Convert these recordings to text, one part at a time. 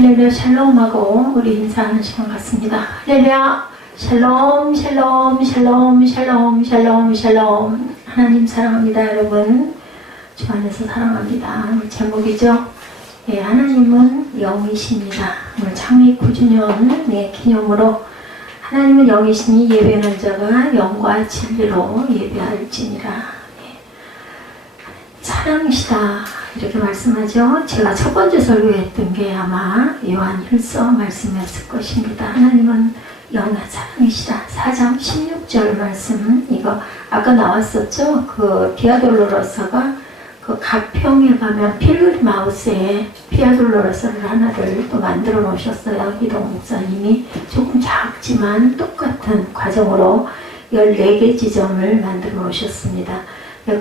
할렐루야 샬롬하고 우리 인사하는 시간 같습니다. 할렐루야 샬롬 샬롬 샬롬 샬롬 샬롬 샬롬. 하나님 사랑합니다. 여러분 주 안에서 사랑합니다. 제목이죠. 예, 하나님은 영이십니다. 오늘 창립 9주년 기념으로 하나님은 영이시니 예배하는 자가 영과 진리로 예배할지니라. 예. 사랑이시다 이렇게 말씀하죠. 제가 첫 번째 설교했던 게 아마 요한 1서 말씀이었을 것입니다. 하나님은 영과 사랑이시다. 4장 16절 말씀, 이거 아까 나왔었죠. 그 비아돌로로서가 그 가평에 가면 필그림 하우스에 비아돌로로서를 하나를 또 만들어 놓으셨어요. 이동 목사님이. 조금 작지만 똑같은 과정으로 14개 지점을 만들어 놓으셨습니다.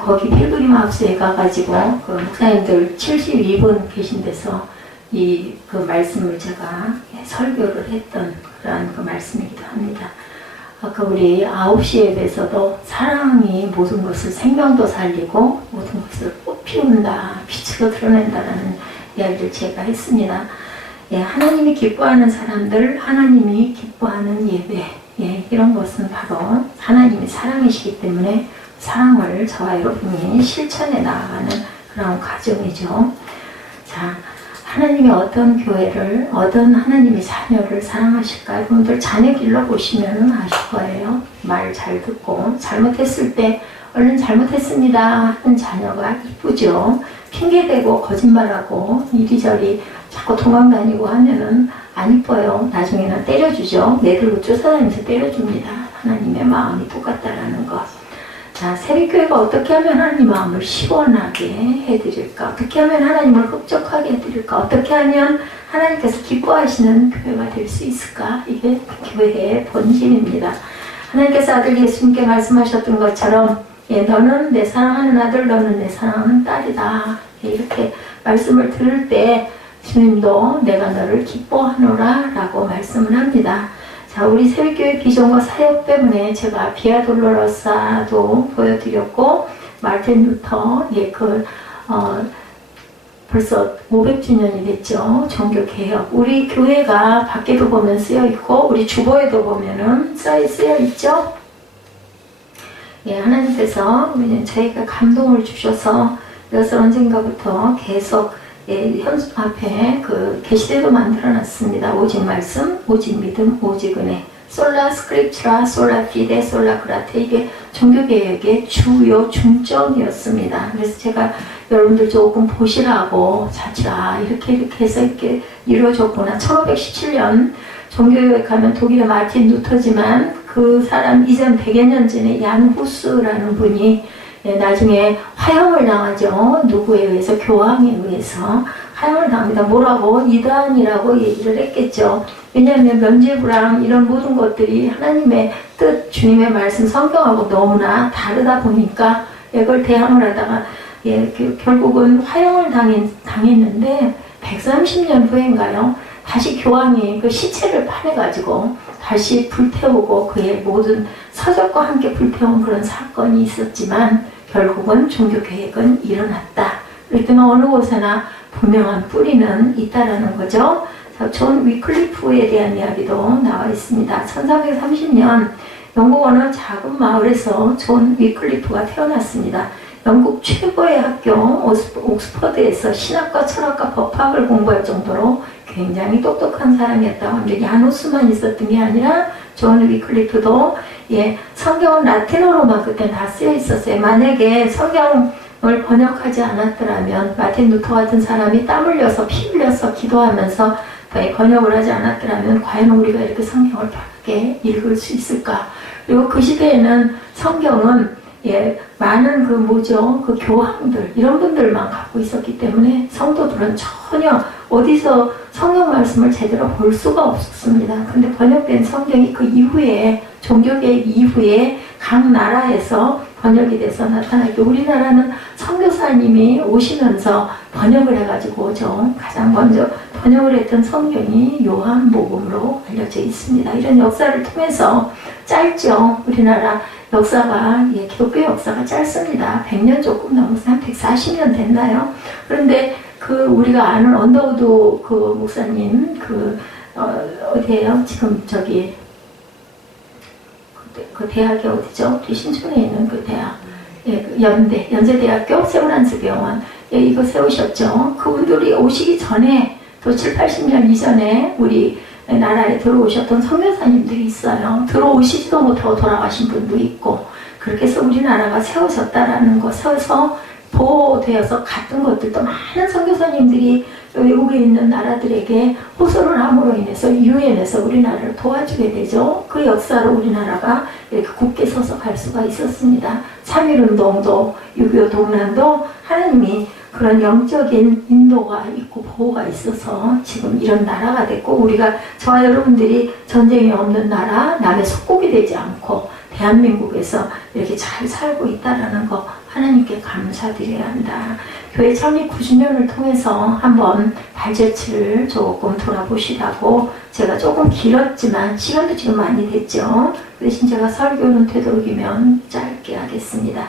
거기 필그림 하우스에 가가지고 그 목사님들 72분 계신 데서 그 말씀을 제가 설교를 했던 그러한 그 말씀이기도 합니다. 아까 우리 9시 예배에서도 사랑이 모든 것을 생명도 살리고 모든 것을 꽃피운다, 빛으로 드러낸다라는 이야기를 제가 했습니다. 예, 하나님이 기뻐하는 사람들, 하나님이 기뻐하는 예배, 예, 이런 것은 바로 하나님이 사랑이시기 때문에 사랑을 저와 여러분이 실천해 나아가는 그런 과정이죠. 자, 하나님이 어떤 교회를, 어떤 하나님의 자녀를 사랑하실까? 여러분들 자녀 길러보시면 아실 거예요. 말 잘 듣고 잘못했을 때 얼른 잘못했습니다 하는 자녀가 이쁘죠. 핑계대고 거짓말하고 이리저리 자꾸 도망다니고 하면은 안 이뻐요. 나중에는 때려주죠. 내들고 쫓아다니면서 때려줍니다. 하나님의 마음이 똑같다라는 것. 자, 새벽교회가 어떻게 하면 하나님 마음을 시원하게 해드릴까? 어떻게 하면 하나님을 흡족하게 해드릴까? 어떻게 하면 하나님께서 기뻐하시는 교회가 될 수 있을까? 이게 교회의 본질입니다. 하나님께서 아들 예수님께 말씀하셨던 것처럼, 예, 너는 내 사랑하는 아들, 너는 내 사랑하는 딸이다. 예, 이렇게 말씀을 들을 때 주님도 내가 너를 기뻐하노라 라고 말씀을 합니다. 자, 우리 새벽교회 비전과 사역 때문에 제가 비아돌로로사도 보여드렸고, 마틴 루터, 예, 벌써 500주년이 됐죠. 종교개혁. 우리 교회가 밖에도 보면 쓰여있고, 우리 주보에도 보면은 쓰여있죠. 예, 하나님께서 저희가 감동을 주셔서 그래서 언젠가부터 계속 예, 현수 앞에 그 계시대도 만들어놨습니다. 오직 말씀, 오직 믿음, 오직 은혜. 솔라 스크립트라, 솔라 피데, 솔라 그라테. 이게 종교개혁의 주요 중점이었습니다. 그래서 제가 여러분들 조금 보시라고 자치라 이렇게 해서 이렇게 이루어졌구나. 1517년 종교개혁 가면 독일의 마틴 루터지만 그 사람 이전 100여 년 전에 얀 후스라는 분이 예, 나중에 화형을 당하죠. 누구에 의해서? 교황에 의해서 화형을 당합니다. 뭐라고? 이단이라고 얘기를 했겠죠. 왜냐하면 면죄부랑 이런 모든 것들이 하나님의 뜻, 주님의 말씀, 성경하고 너무나 다르다 보니까 이걸 대항을 하다가 예, 결국은 화형을 당했는데 130년 후인가요? 다시 교황이 그 시체를 파내가지고 다시 불태우고 그의 모든 서적과 함께 불태운 그런 사건이 있었지만 결국은 종교개혁은 일어났다. 그랬더니 어느 곳에나 분명한 뿌리는 있다라는 거죠. 존 위클리프에 대한 이야기도 나와 있습니다. 1330년 영국 어느 작은 마을에서 존 위클리프가 태어났습니다. 영국 최고의 학교 옥스퍼드에서 신학과 철학과 법학을 공부할 정도로 굉장히 똑똑한 사람이었다고 합니다. 야누스만 있었던 게 아니라 존 위클리프도 예, 성경은 라틴어로만 그때 다 쓰여 있었어요. 만약에 성경을 번역하지 않았더라면 마틴 루터 같은 사람이 땀 흘려서 피 흘려서 기도하면서 번역을 하지 않았더라면 과연 우리가 이렇게 성경을 바르게 읽을 수 있을까? 그리고 그 시대에는 성경은 예, 많은 그 교황들, 이런 분들만 갖고 있었기 때문에 성도들은 전혀 어디서 성경 말씀을 제대로 볼 수가 없었습니다. 근데 번역된 성경이 그 이후에, 종교개혁 이후에 각 나라에서 번역이 돼서 나타나고, 우리나라는 선교사님이 오시면서 번역을 해가지고 좀 가장 먼저 번역을 했던 성경이 요한복음으로 알려져 있습니다. 이런 역사를 통해서 짧죠. 우리나라 역사가, 예, 기독교 역사가 짧습니다. 100년 조금 넘어서 한 140년 됐나요? 그런데 그 우리가 아는 언더우드 그 목사님 어디에요? 지금 저기 그 대학이 어디죠? 우리 신촌에 있는 그 대학, 예, 그 연세대학교 세브란스 병원, 예, 이거 세우셨죠. 그분들이 오시기 전에 또 7, 80년 이전에 우리 나라에 들어오셨던 선교사님들이 있어요. 들어오시지도 못하고 돌아가신 분도 있고, 그렇게 해서 우리나라가 세워졌다라는 거, 세워서 보호되어서 갔던 것들도 많은 선교사님들이 외국에 있는 나라들에게 호소를 함으로 인해서 유엔에서 우리나라를 도와주게 되죠. 그 역사로 우리나라가 이렇게 굳게 서서 갈 수가 있었습니다. 3.1운동도 6.25 동란도 하나님이 그런 영적인 인도가 있고 보호가 있어서 지금 이런 나라가 됐고, 우리가 저와 여러분들이 전쟁이 없는 나라, 남의 속국이 되지 않고 대한민국에서 이렇게 잘 살고 있다는 거 하나님께 감사드려야 한다. 교회 창립 90년을 통해서 한번 발자취를 조금 돌아보시라고, 제가 조금 길었지만 시간도 지금 많이 됐죠. 그 대신 제가 설교는 되도록이면 짧게 하겠습니다.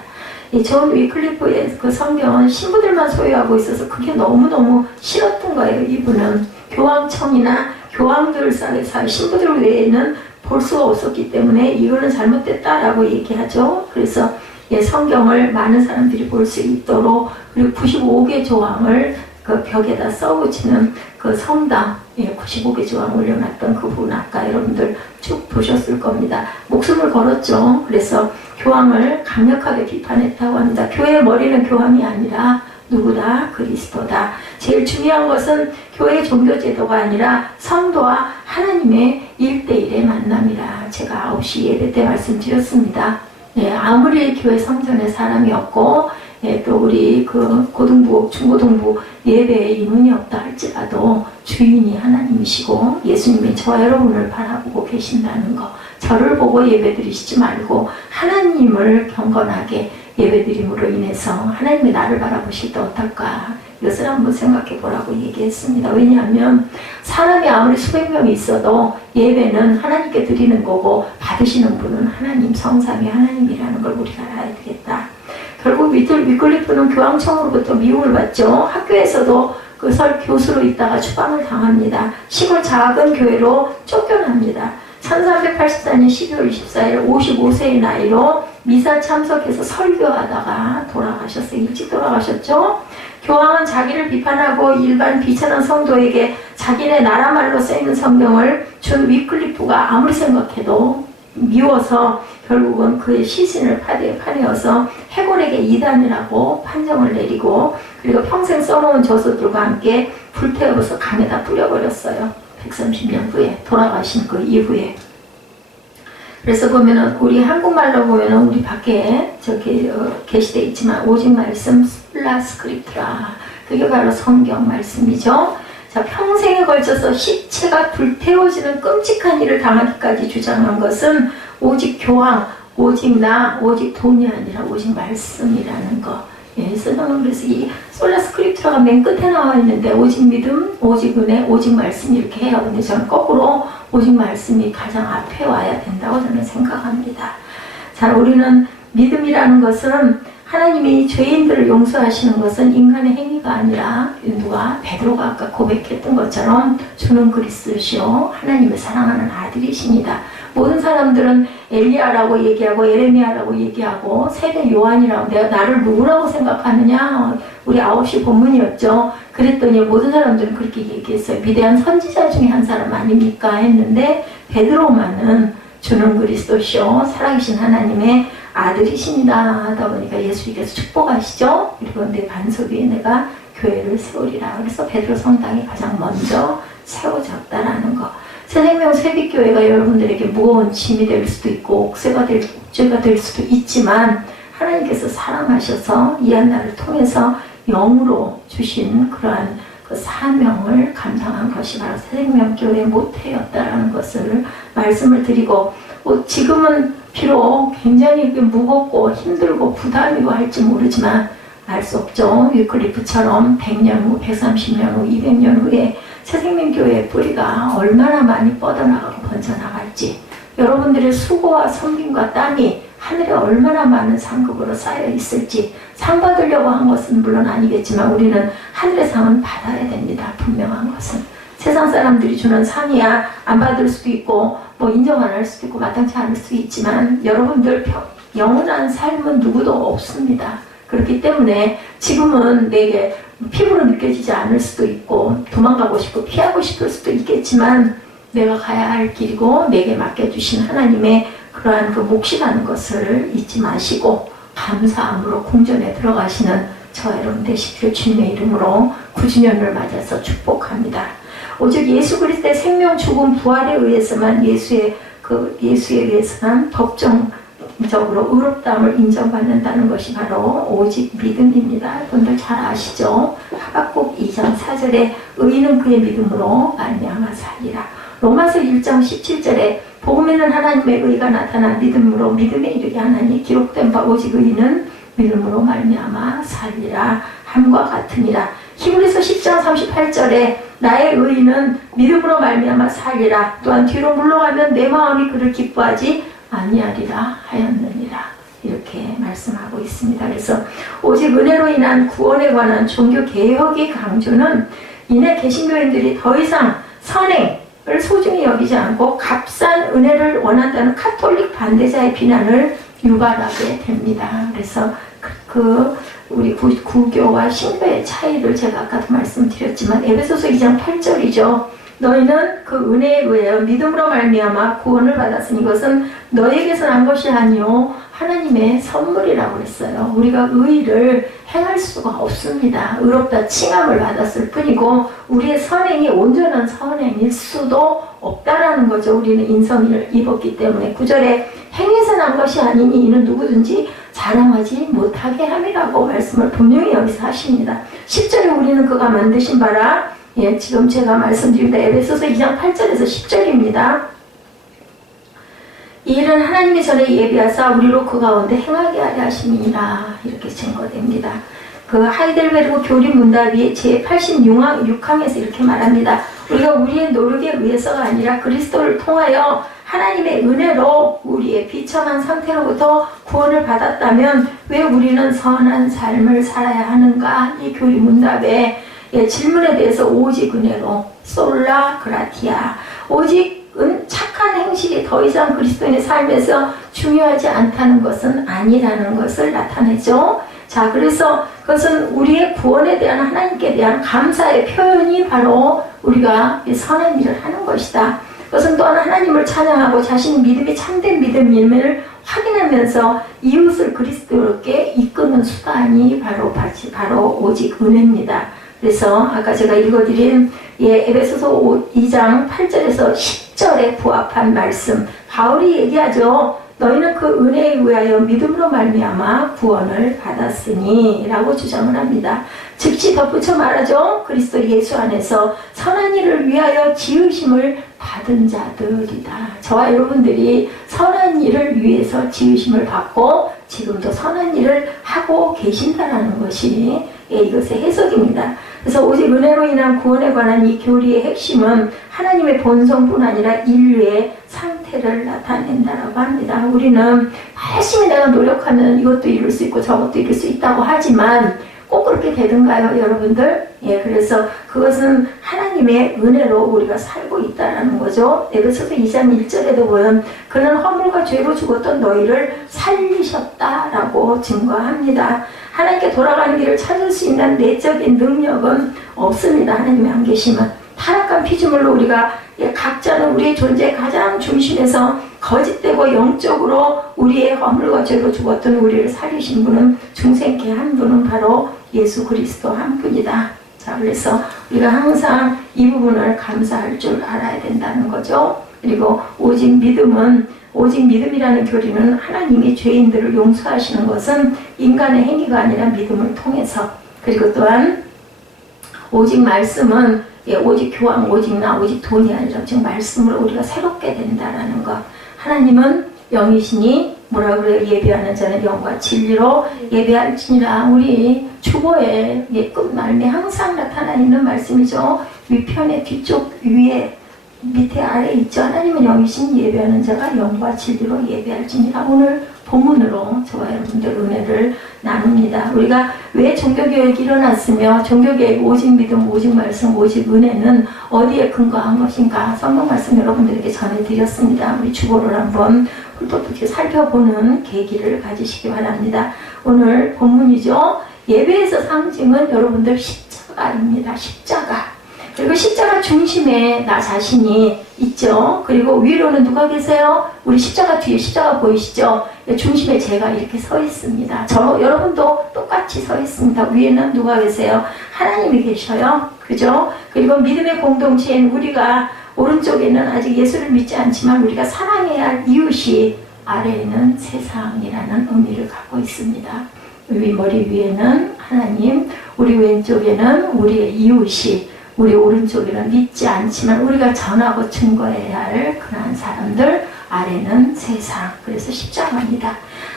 이 존 위클리프의 그 성경은 신부들만 소유하고 있어서 그게 너무너무 싫었던 거예요. 이분은 교황청이나 교황들 사이에 신부들 외에는 볼 수가 없었기 때문에 이거는 잘못됐다라고 얘기하죠. 그래서 예, 성경을 많은 사람들이 볼 수 있도록, 그리고 95개 조항을 그 벽에다 써붙이는 그 성당, 예, 95개 조항 올려놨던 그분 아까 여러분들 쭉 보셨을 겁니다. 목숨을 걸었죠. 그래서 교황을 강력하게 비판했다고 합니다. 교회의 머리는 교황이 아니라 누구다? 그리스도다. 제일 중요한 것은 교회 종교제도가 아니라 성도와 하나님의 1대1의 만남이라 제가 9시 예배 때 말씀드렸습니다. 예, 아무리 교회 성전에 사람이 없고, 예, 또 우리 그 고등부, 중고등부 예배에 인원이 없다 할지라도 주인이 하나님이시고 예수님이 저와 여러분을 바라보고 계신다는 거, 저를 보고 예배드리시지 말고 하나님을 경건하게 예배드림으로 인해서 하나님이 나를 바라보실 때 어떨까, 이것을 한번 생각해 보라고 얘기했습니다. 왜냐하면 사람이 아무리 수백 명이 있어도 예배는 하나님께 드리는 거고 받으시는 분은 하나님, 성삼위 하나님이라는 걸 우리가 알아야 되겠다. 결국 위클리프는 교황청으로부터 미움을 받죠. 학교에서도 그 교수로 있다가 추방을 당합니다. 시골 작은 교회로 쫓겨납니다. 1384년 12월 24일 55세의 나이로 미사 참석해서 설교하다가 돌아가셨어요. 일찍 돌아가셨죠. 교황은 자기를 비판하고 일반 비천한 성도에게 자기네 나라 말로 쓰이는 성경을 준 위클리프가 아무리 생각해도 미워서 결국은 그의 시신을 파내어서 해골에게 이단이라고 판정을 내리고, 그리고 평생 써놓은 저서들과 함께 불태워서 강에다 뿌려버렸어요. 130년 후에, 돌아가신 그 이후에. 그래서 보면은 우리 한국말로 보면은 우리 밖에 저기 게시되어 있지만 오직 말씀 솔라 스크립트라, 그게 바로 성경 말씀이죠. 자, 평생에 걸쳐서 시체가 불태워지는 끔찍한 일을 당하기까지 주장한 것은 오직 교황, 오직 나, 오직 돈이 아니라 오직 말씀이라는 거. 예, 그래서 이 솔라 스크립트라가 맨 끝에 나와 있는데 오직 믿음, 오직 은혜, 오직 말씀 이렇게 해요. 근데 저는 거꾸로 오직 말씀이 가장 앞에 와야 된다고 저는 생각합니다. 자, 우리는 믿음이라는 것은 하나님이 죄인들을 용서하시는 것은 인간의 행위가 아니라 베드로가 아까 고백했던 것처럼 주는 그리스도시요 하나님을 사랑하는 아들이십니다. 모든 사람들은 엘리야라고 얘기하고 에레미야라고 얘기하고 세례 요한이라고, 내가 나를 누구라고 생각하느냐, 우리 9시 본문이었죠. 그랬더니 모든 사람들은 그렇게 얘기했어요. 위대한 선지자 중에 한 사람 아닙니까 했는데 베드로만은 주는 그리스도시요 살아계신 하나님의 아들이십니다 하다 보니까 예수님께서 축복하시죠. 그리고 내 반석 위에 내가 교회를 세우리라. 그래서 베드로 성당이 가장 먼저 세워졌다라는 거. 새생명 세빛교회가 여러분들에게 무거운 짐이 될 수도 있고 옥죄가 될 수도 있지만, 하나님께서 사랑하셔서 이 한날을 통해서 영으로 주신 그러한 그 사명을 감당한 것이 바로 새생명교회의 모태였다라는 것을 말씀을 드리고, 지금은 비록 굉장히 무겁고 힘들고 부담이고 할지 모르지만 알 수 없죠. 위클리프처럼 100년 후, 130년 후, 200년 후에 새생명교회의 뿌리가 얼마나 많이 뻗어나가고 번져나갈지, 여러분들의 수고와 섬김과 땀이 하늘에 얼마나 많은 상급으로 쌓여 있을지, 상 받으려고 한 것은 물론 아니겠지만 우리는 하늘의 상은 받아야 됩니다. 분명한 것은. 세상 사람들이 주는 상이야 안 받을 수도 있고 뭐 인정 안 할 수도 있고 마땅치 않을 수도 있지만 여러분들 영원한 삶은 누구도 없습니다. 그렇기 때문에 지금은 내게 피부로 느껴지지 않을 수도 있고 도망가고 싶고 피하고 싶을 수도 있겠지만 내가 가야 할 길이고 내게 맡겨주신 하나님의 그러한 그 몫이라는 것을 잊지 마시고 감사함으로 궁전에 들어가시는 저 여러분 되십시오. 주님의 이름으로 9주년을 맞아서 축복합니다. 오직 예수 그리스도의 생명, 죽음, 부활에 의해서만 예수에 의해서만 법정적으로 의롭다함을 인정받는다는 것이 바로 오직 믿음입니다. 여러분들 잘 아시죠? 하박국 2장 4절에 의인은 그의 믿음으로 말미암아 살리라. 로마서 1장 17절에 복음에는 하나님의 의가 나타나 믿음으로 믿음에 이르게 하나니 기록된 바 오직 의인은 믿음으로 말미암아 살리라 함과 같으니라. 히브리서 10장 38절에 나의 의인은 믿음으로 말미암아 살리라. 또한 뒤로 물러가면 내 마음이 그를 기뻐하지 아니하리라 하였느니라. 이렇게 말씀하고 있습니다. 그래서 오직 은혜로 인한 구원에 관한 종교 개혁의 강조는 이내 개신교인들이 더 이상 선행을 소중히 여기지 않고 값싼 은혜를 원한다는 카톨릭 반대자의 비난을 유발하게 됩니다. 그래서 우리 구교와 신교의 차이를 제가 아까도 말씀드렸지만 에베소서 2장 8절이죠. 너희는 그 은혜에 의하여 믿음으로 말미암아 구원을 받았으니 이것은 너희에게서 난 것이 아니요 하나님의 선물이라고 했어요. 우리가 의를 행할 수가 없습니다. 의롭다 칭함을 받았을 뿐이고 우리의 선행이 온전한 선행일 수도 없다라는 거죠. 우리는 인성을 입었기 때문에 9절에 행해서 난 것이 아니니 이는 누구든지 자랑하지 못하게 함이라고 말씀을 분명히 여기서 하십니다. 10절에 우리는 그가 만드신 바라 지금 제가 말씀드립니다. 에베소서 2장 8절에서 10절입니다. 이 일은 하나님이 전에 예비하사 우리로 그 가운데 행하게 하려 하심이니라. 이렇게 증거됩니다. 그 하이델베르그 교리 문답이 제86항에서 이렇게 말합니다. 우리가 우리의 노력에 의해서가 아니라 그리스도를 통하여 하나님의 은혜로 우리의 비참한 상태로부터 구원을 받았다면 왜 우리는 선한 삶을 살아야 하는가? 이 교리 문답의 질문에 대해서 오직 은혜로 솔라 그라티아 오직은 착한 행실이 더 이상 그리스도인의 삶에서 중요하지 않다는 것은 아니라는 것을 나타내죠. 자, 그래서 그것은 우리의 구원에 대한 하나님께 대한 감사의 표현이 바로 우리가 선한 일을 하는 것이다. 그것은 또한 하나님을 찬양하고 자신의 믿음이 참된 믿음임을 확인하면서 이웃을 그리스도께 이끄는 수단이 바로 오직 은혜입니다. 그래서 아까 제가 읽어드린 에베소서 2장 8절에서 10절에 부합한 말씀 바울이 얘기하죠. 너희는 그 은혜에 의하여 믿음으로 말미암아 구원을 받았으니 라고 주장을 합니다. 즉시 덧붙여 말하죠. 그리스도 예수 안에서 선한 일을 위하여 지으심을 받은 자들이다. 저와 여러분들이 선한 일을 위해서 지으심을 받고 지금도 선한 일을 하고 계신다는 것이 이것의 해석입니다. 그래서 오직 은혜로 인한 구원에 관한 이 교리의 핵심은 하나님의 본성뿐 아니라 인류의 상태를 나타낸다라고 합니다. 우리는 열심히 내가 노력하면 이것도 이룰 수 있고 저것도 이룰 수 있다고 하지만 꼭 그렇게 되던가요, 여러분들? 그래서 그것은 하나님의 은혜로 우리가 살고 있다라는 거죠. 에베소서 2장 1절에도 보면 그는 허물과 죄로 죽었던 너희를 살리셨다라고 증거합니다. 하나님께 돌아가는 길을 찾을 수 있는 내적인 능력은 없습니다. 하나님의 안 계시면. 타락한 피조물로 우리가 각자는 우리의 존재의 가장 중심에서 거짓되고 영적으로 우리의 허물과 죄로 죽었던 우리를 살리신 분은 중생케 한 분은 바로 예수 그리스도 한 분이다. 자, 그래서 우리가 항상 이 부분을 감사할 줄 알아야 된다는 거죠. 그리고 오직 믿음이라는 교리는 하나님이 죄인들을 용서하시는 것은 인간의 행위가 아니라 믿음을 통해서, 그리고 또한 오직 말씀은 오직 교황, 오직 나, 오직 돈이 아니라 즉 말씀으로 우리가 새롭게 된다라는 것. 하나님은 영이시니 뭐라 그래요? 예배하는 자는 영과 진리로 예배할지니라. 우리 주보의 끝말에 항상 나타나 있는 말씀이죠. 위편의 뒤쪽 위에 밑에 아래 있죠. 하나님은 영이신 예배하는 자가 영과 진리로 예배할지니라. 오늘 본문으로 저와 여러분들 은혜를 나눕니다. 우리가 왜 종교개혁이 일어났으며 종교개혁 오직 믿음, 오직 말씀, 오직 은혜는 어디에 근거한 것인가 성경 말씀 여러분들에게 전해드렸습니다. 우리 주보를 한번 훑어보게 살펴보는 계기를 가지시기 바랍니다. 오늘 본문이죠. 예배에서 상징은 여러분들 십자가입니다. 십자가. 그리고 십자가 중심에 나 자신이 있죠. 그리고 위로는 누가 계세요? 우리 십자가 뒤에 십자가 보이시죠? 중심에 제가 이렇게 서 있습니다. 여러분도 똑같이 서 있습니다. 위에는 누가 계세요? 하나님이 계셔요. 그죠? 그리고 믿음의 공동체인 우리가 오른쪽에는 아직 예수를 믿지 않지만 우리가 사랑해야 할 이웃이 아래에는 세상이라는 의미를 갖고 있습니다. 우리 머리 위에는 하나님, 우리 왼쪽에는 우리의 이웃이, 우리 오른쪽에는 믿지 않지만 우리가 전하고 증거해야 할 그러한 사람들, 아래는 세상. 그래서 십자가입니다.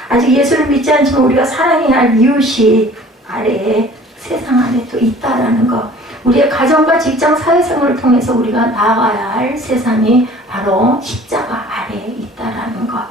아직 예수를 믿지 않지만 우리가 사랑해야 할 이웃이 아래에 세상 안에 또 있다라는 것. 우리의 가정과 직장, 사회생활을 통해서 우리가 나아가야 할 세상이 바로 십자가 아래에 있다라는 것.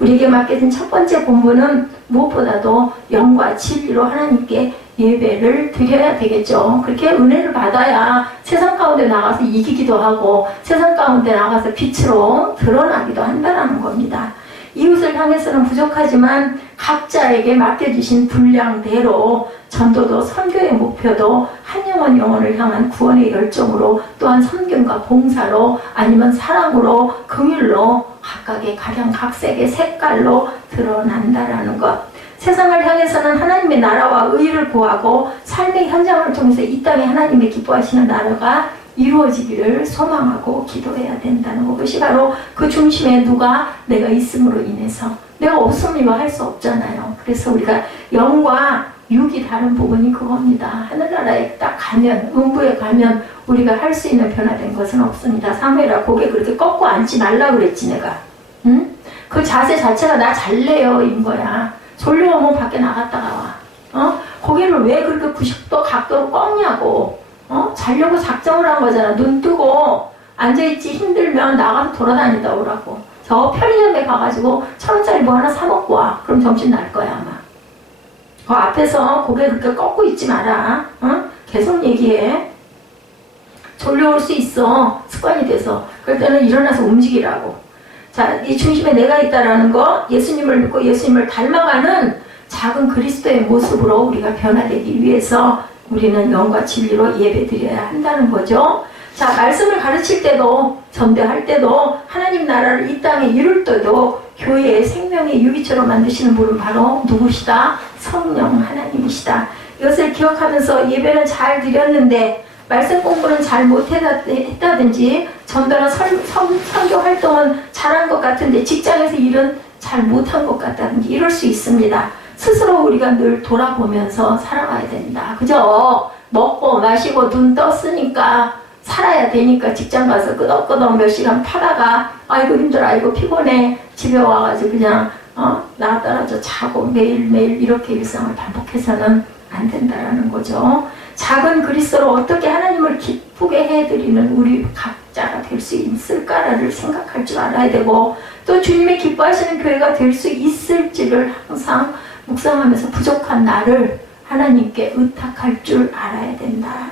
우리에게 맡겨진 첫 번째 본분은 무엇보다도 영과 진리로 하나님께 예배를 드려야 되겠죠. 그렇게 은혜를 받아야 세상 가운데 나가서 이기기도 하고 세상 가운데 나가서 빛으로 드러나기도 한다는 겁니다. 이웃을 향해서는 부족하지만 각자에게 맡겨주신 분량대로 전도도 선교의 목표도 한 영혼을 향한 구원의 열정으로 또한 섬김과 봉사로 아니면 사랑으로 긍휼로 각각의 각양각색의 색깔로 드러난다라는 것. 세상을 향해서는 하나님의 나라와 의를 구하고 삶의 현장을 통해서 이 땅에 하나님의 기뻐하시는 나라가 이루어지기를 소망하고 기도해야 된다는 것. 그것이 바로 그 중심에 누가 내가 있음으로 인해서 내가 없으면 이거 할 수 없잖아요. 그래서 우리가 영과 육이 다른 부분이 그겁니다. 하늘나라에 딱 가면 음부에 가면 우리가 할 수 있는 변화된 것은 없습니다. 사무엘아 고개 그렇게 꺾고 앉지 말라 그랬지 내가. 응? 그 자세 자체가 나 잘래요 인 거야. 졸려오면 밖에 나갔다가 와. 고개를 왜 그렇게 90도 각도로 꺾냐고. 자려고 작정을 한 거잖아. 눈 뜨고 앉아있지 힘들면 나가서 돌아다니다 오라고. 저 편의점에 가가지고 1,000원짜리 뭐 하나 사 먹고 와. 그럼 정신 날 거야 아마. 그 앞에서 고개 그렇게 꺾고 있지 마라. 계속 얘기해. 졸려올 수 있어. 습관이 돼서. 그럴 때는 일어나서 움직이라고. 자, 이 중심에 내가 있다라는 거, 예수님을 믿고 예수님을 닮아가는 작은 그리스도의 모습으로 우리가 변화되기 위해서 우리는 영과 진리로 예배드려야 한다는 거죠. 자, 말씀을 가르칠 때도 전대할 때도 하나님 나라를 이 땅에 이룰 때도 교회의 생명의 유기처럼 만드시는 분은 바로 누구시다? 성령 하나님이시다. 이것을 기억하면서 예배는 잘 드렸는데 말씀 공부는 잘 못했다든지 전도나 선교 활동은 잘한 것 같은데 직장에서 일은 잘 못한 것 같다든지 이럴 수 있습니다. 스스로 우리가 늘 돌아보면서 살아가야 된다. 그죠? 먹고 마시고 눈 떴으니까 살아야 되니까 직장 가서 끄덕끄덕 몇 시간 파다가 아이고 힘들어 아이고 피곤해 집에 와가지고 그냥 나 떨어져 자고 매일매일 이렇게 일상을 반복해서는 안 된다라는 거죠. 작은 그리스도로 어떻게 하나님을 기쁘게 해드리는 우리 각자가 될 수 있을까를 생각할 줄 알아야 되고 또 주님의 기뻐하시는 교회가 될 수 있을지를 항상 묵상하면서 부족한 나를 하나님께 의탁할 줄 알아야 된다.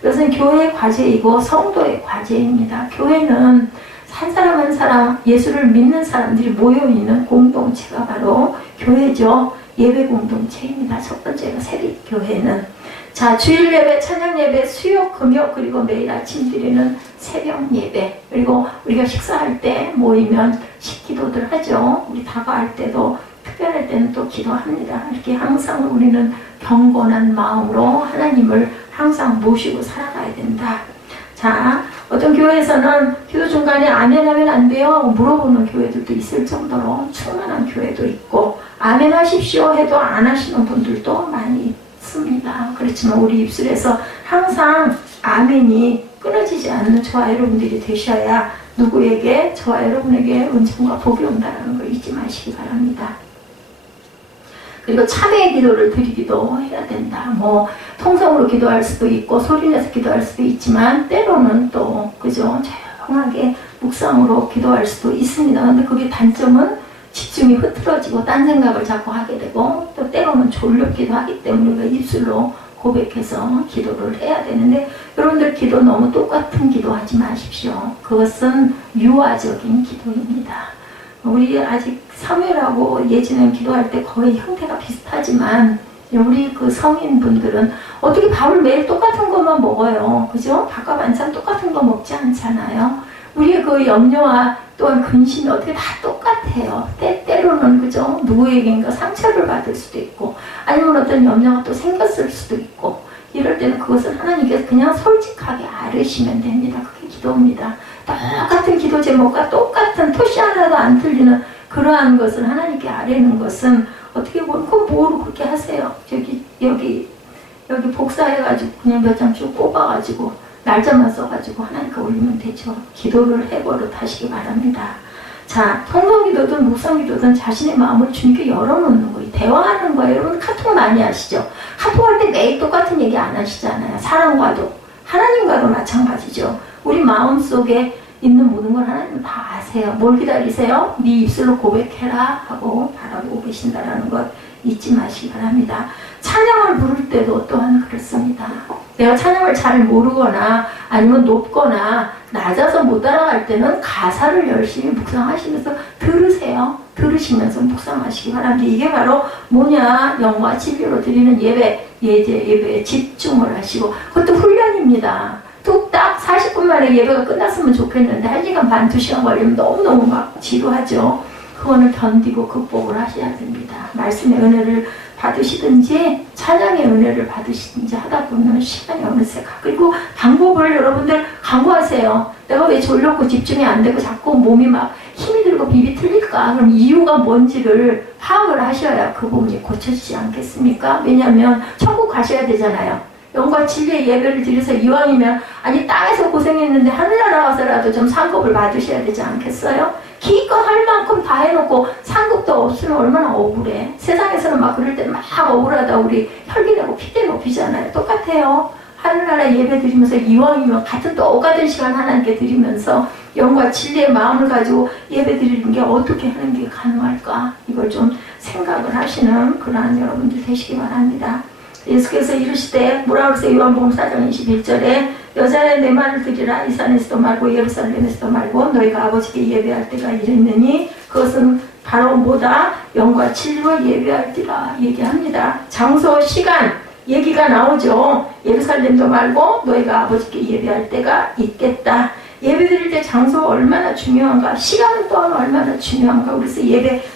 이것은 교회의 과제이고 성도의 과제입니다. 교회는 한 사람 한 사람 예수를 믿는 사람들이 모여있는 공동체가 바로 교회죠. 예배 공동체입니다. 첫 번째가 새벽교회는 자 주일 예배, 찬양 예배, 수요, 금요 그리고 매일 아침 드리는 새벽 예배 그리고 우리가 식사할 때 모이면 식기도들 하죠. 우리 다과할 때도 특별할 때는 또 기도합니다. 이렇게 항상 우리는 경건한 마음으로 하나님을 항상 모시고 살아가야 된다. 자, 어떤 교회에서는 기도 중간에 아멘 하면 안 돼요? 물어보는 교회들도 있을 정도로 충만한 교회도 있고 아멘 하십시오 해도 안 하시는 분들도 많이 있습니다. 그렇지만 우리 입술에서 항상 아멘이 끊어지지 않는 저와 여러분들이 되셔야 누구에게 저와 여러분에게 은총과 복이 온다는 걸 잊지 마시기 바랍니다. 그리고 참회의 기도를 드리기도 해야 된다. 뭐 통성으로 기도할 수도 있고 소리내서 기도할 수도 있지만 때로는 또 그죠 조용하게 묵상으로 기도할 수도 있습니다. 근데 그게 단점은 집중이 흐트러지고 딴 생각을 자꾸 하게 되고 또 때로는 졸렵기도 하기 때문에 우리가 입술로 고백해서 기도를 해야 되는데 여러분들 기도 너무 똑같은 기도하지 마십시오. 그것은 유아적인 기도입니다. 우리 아직 사무엘하고 예전에 기도할 때 거의 형태가 비슷하지만 우리 그 성인분들은 어떻게 밥을 매일 똑같은 것만 먹어요. 그죠? 밥과 반찬 똑같은 거 먹지 않잖아요. 우리의 그 염려와 또한 근심이 어떻게 다 똑같아요. 때로는 그죠? 누구에게인가 상처를 받을 수도 있고 아니면 어떤 염려가 또 생겼을 수도 있고 이럴 때는 그것을 하나님께서 그냥 솔직하게 아뢰시면 됩니다. 그게 기도입니다. 똑같은 기도 제목과 똑같은 토시 하나도 안 틀리는 그러한 것을 하나님께 아뢰는 것은 어떻게 보면 그거 뭐로 그렇게 하세요. 여기 복사해가지고 그냥 몇 장 쭉 뽑아가지고 날짜만 써가지고 하나님께 올리면 되죠. 기도를 해버릇 하시기 바랍니다. 자, 통성기도든 묵상기도든 자신의 마음을 주님께 열어놓는 거예요. 대화하는 거예요. 여러분 카톡 많이 하시죠? 카톡할 때 매일 똑같은 얘기 안 하시잖아요. 사람과도 하나님과도 마찬가지죠. 우리 마음속에 있는 모든 걸 하나님은 다 아세요. 뭘 기다리세요? 네 입술로 고백해라 하고 바라보고 계신다라는 것 잊지 마시기 바랍니다. 찬양을 부를 때도 또한 그렇습니다. 내가 찬양을 잘 모르거나 아니면 높거나 낮아서 못 따라갈 때는 가사를 열심히 묵상하시면서 들으세요. 들으시면서 묵상하시기 바랍니다. 이게 바로 뭐냐? 영과 진리로 드리는 예배에 집중을 하시고 그것도 훈련입니다. 뚝딱 40분 만에 예배가 끝났으면 좋겠는데 1시간 반, 2시간 걸리면 너무너무 막 지루하죠. 그거는 견디고 극복을 하셔야 됩니다. 말씀의 은혜를 받으시든지 찬양의 은혜를 받으시든지 하다 보면 시간이 어느새 가. 그리고 방법을 여러분들 강구하세요. 내가 왜 졸렸고 집중이 안 되고 자꾸 몸이 막 힘이 들고 비비 틀릴까? 그럼 이유가 뭔지를 파악을 하셔야 그 부분이 고쳐지지 않겠습니까? 왜냐하면 천국 가셔야 되잖아요. 영과 진리의 예배를 드려서 이왕이면 아니 땅에서 고생했는데 하늘나라 가서라도 좀 상급을 받으셔야 되지 않겠어요? 기껏 할 만큼 다 해놓고 상급도 없으면 얼마나 억울해. 세상에서는 막 그럴 때 막 억울하다 우리 혈기 내고 피대 높이잖아요. 똑같아요. 하늘나라 예배 드리면서 이왕이면 같은 똑같은 시간 하나님께 드리면서 영과 진리의 마음을 가지고 예배 드리는 게 어떻게 하는 게 가능할까? 이걸 좀 생각을 하시는 그러한 여러분들 되시기 바랍니다. 예수께서 이르시되 뭐라 그러세요? 요한복음 4장 21절에 여자야 내 말을 들으라. 이 산에서도 말고 예루살렘에서도 말고 너희가 아버지께 예배할 때가 이랬느니 그것은 바로 뭐다? 영과 진리로 예배할지라 얘기합니다. 장소, 시간 얘기가 나오죠. 예루살렘도 말고 너희가 아버지께 예배할 때가 있겠다. 예배 드릴 때 장소가 얼마나 중요한가, 시간은 또한 얼마나 중요한가. 그래서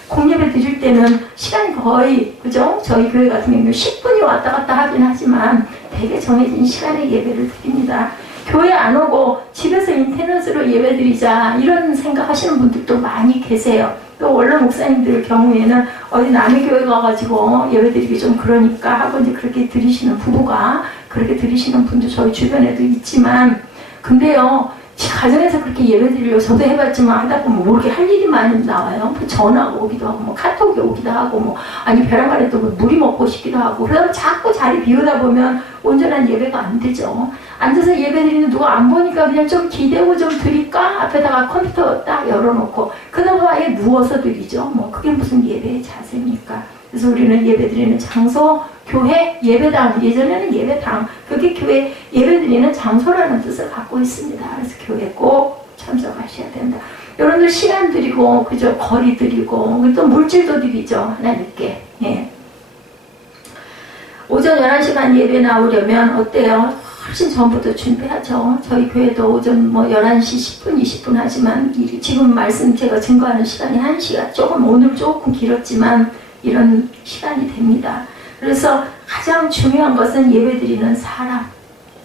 공예배 드릴 때는 시간이 거의, 그죠? 저희 교회 같은 경우는 10분이 왔다 갔다 하긴 하지만 되게 정해진 시간에 예배를 드립니다. 교회 안 오고 집에서 인터넷으로 예배 드리자 이런 생각하시는 분들도 많이 계세요. 또 원로 목사님들 경우에는 어디 남의 교회 가가지고 예배 드리기 좀 그러니까 하고 이제 그렇게 드리시는 부부가 그렇게 드리시는 분도 저희 주변에도 있지만, 근데요 가정에서 그렇게 예배 드리려고 저도 해봤지만 하다 보면 모르게 할 일이 많이 나와요. 뭐 전화가 오기도 하고 뭐 카톡이 오기도 하고 뭐 아니 벼랑 아래 또 물이 먹고 싶기도 하고 그러다 자꾸 자리 비우다 보면 온전한 예배가 안 되죠. 앉아서 예배 드리는 누가 안 보니까 그냥 좀 기대고 좀 드릴까? 앞에다가 컴퓨터 딱 열어놓고 그다음 아예 누워서 드리죠. 뭐 그게 무슨 예배의 자세입니까? 그래서 우리는 예배 드리는 장소, 교회, 예배당, 예전에는 예배당, 그게 교회 예배 드리는 장소라는 뜻을 갖고 있습니다. 그래서 교회 꼭 참석하셔야 된다. 여러분들 시간 드리고, 그죠? 거리 드리고, 또 물질도 드리죠. 하나님께. 예. 오전 11시간 예배 나오려면 어때요? 훨씬 전부터 준비하죠. 저희 교회도 오전 뭐 11시 10분, 20분 하지만 지금 말씀 제가 증거하는 시간이 1시간, 오늘 조금 길었지만 이런 시간이 됩니다. 그래서 가장 중요한 것은 예배드리는 사람,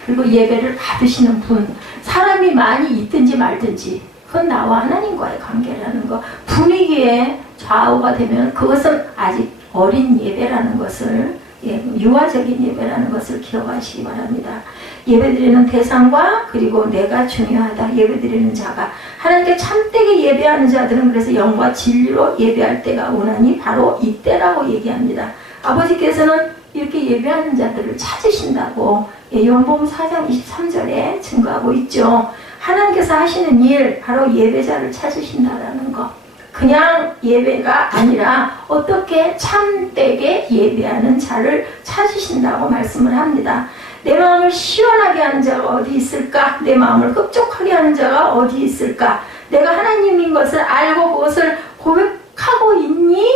그리고 예배를 받으시는 분. 사람이 많이 있든지 말든지 그건 나와 하나님과의 관계라는 거. 분위기에 좌우가 되면 그것은 아직 어린 예배라는 것을, 유아적인 예배라는 것을 기억하시기 바랍니다. 예배드리는 대상과 그리고 내가 중요하다. 예배드리는 자가, 하나님께 참되게 예배하는 자들은 그래서 영과 진리로 예배할 때가 오나니 바로 이때라고 얘기합니다. 아버지께서는 이렇게 예배하는 자들을 찾으신다고 요한복음 4장 23절에 증거하고 있죠. 하나님께서 하시는 일, 바로 예배자를 찾으신다라는 거. 그냥 예배가 아니라 어떻게 참되게 예배하는 자를 찾으신다고 말씀을 합니다. 내 마음을 시원하게 하는 자가 어디 있을까? 내 마음을 흡족하게 하는 자가 어디 있을까? 내가 하나님인 것을 알고 그것을 고백하고 있니?